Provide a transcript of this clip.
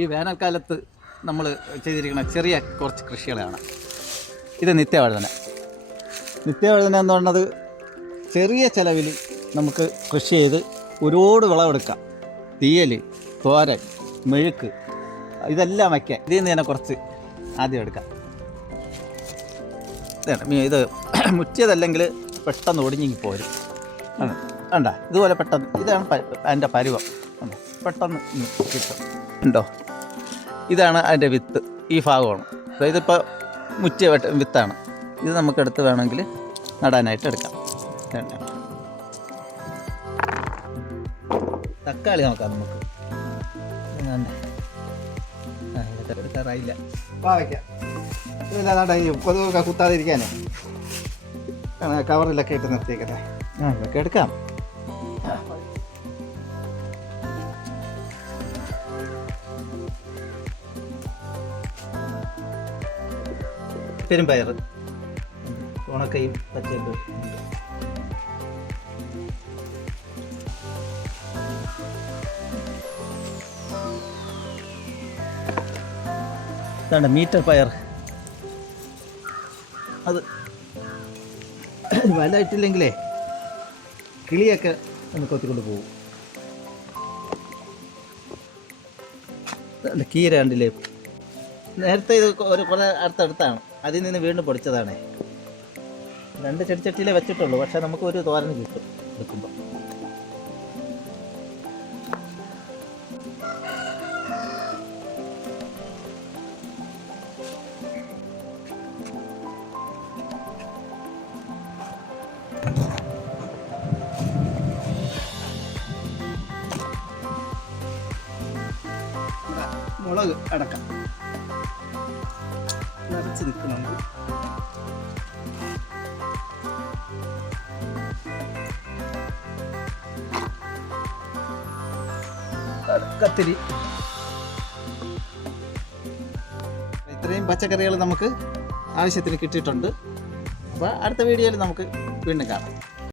ഈ വേനൽക്കാലത്ത് നമ്മൾ ചെയ്തിരിക്കുന്ന ചെറിയ കുറച്ച് കൃഷികളാണ്. ഇത് നിത്യവഴുതന. നിത്യവഴുതന എന്ന് പറയുന്നത് ചെറിയ ചിലവിൽ നമുക്ക് കൃഷി ചെയ്ത് ഒരുപാട് വിളവെടുക്കാം. തീയൽ, തോരൻ, മെഴുക്ക് ഇതെല്ലാം വയ്ക്കാം. ഇതിൽ നിന്ന് തന്നെ കുറച്ച് ആദ്യം എടുക്കാം. ഇത് മുറ്റിയതല്ലെങ്കിൽ പെട്ടെന്ന് ഒടിഞ്ഞിങ്ങി പോരും. വേണ്ട, ഇതുപോലെ പെട്ടെന്ന് ഇതാണ് അതിൻ്റെ പരുവം. പെട്ടെന്ന് കിട്ടും. ഉണ്ടോ? ഇതാണ് അതിൻ്റെ വിത്ത്. ഈ ഭാഗമാണ്. ഇതിപ്പോൾ മുറ്റിയ വിത്താണ്. ഇത് നമുക്കെടുത്ത് വേണമെങ്കിൽ നടാനായിട്ട് എടുക്കാം. തക്കാളി നോക്കാം നമുക്ക്. ഇതൊക്കെ എടുക്കാറായില്ല. വയ്ക്കാം. കൊതുകൊക്കെ കുത്താതിരിക്കാനേ കവറിലൊക്കെ ഇട്ട് നിർത്തിയേക്കട്ടെ. ഇതൊക്കെ എടുക്കാം. പെരുമ്പയർ, ഉണക്കയും പച്ചയും. ഇതാണ് മീറ്റർ പയർ. അത് വലുതായിട്ടില്ലെങ്കിലേ കിളിയൊക്കെ ഒന്ന് കൊത്തിക്കൊണ്ട് പോകും. കീര കണ്ടില്ലേ? നേരത്തെ ഇത് കുറേ അടുത്തടുത്താണ്. അതിൽ നിന്ന് വീണ്ടും പൊടിച്ചതാണ്. 2 ചെടിച്ചട്ടിയിലേ വെച്ചിട്ടുള്ളൂ. പക്ഷേ നമുക്ക് ഒരു തോരന് കിട്ടും എടുക്കുമ്പോൾ. മുളക് അടക്കാം. നിറച്ച് നിൽക്കുന്നുണ്ട്. കത്തിരി. ഇത്രയും പച്ചക്കറികൾ നമുക്ക് ആവശ്യത്തിന് കിട്ടിയിട്ടുണ്ട്. അപ്പോൾ അടുത്ത വീഡിയോയിൽ നമുക്ക് വീണ്ടും കാണാം.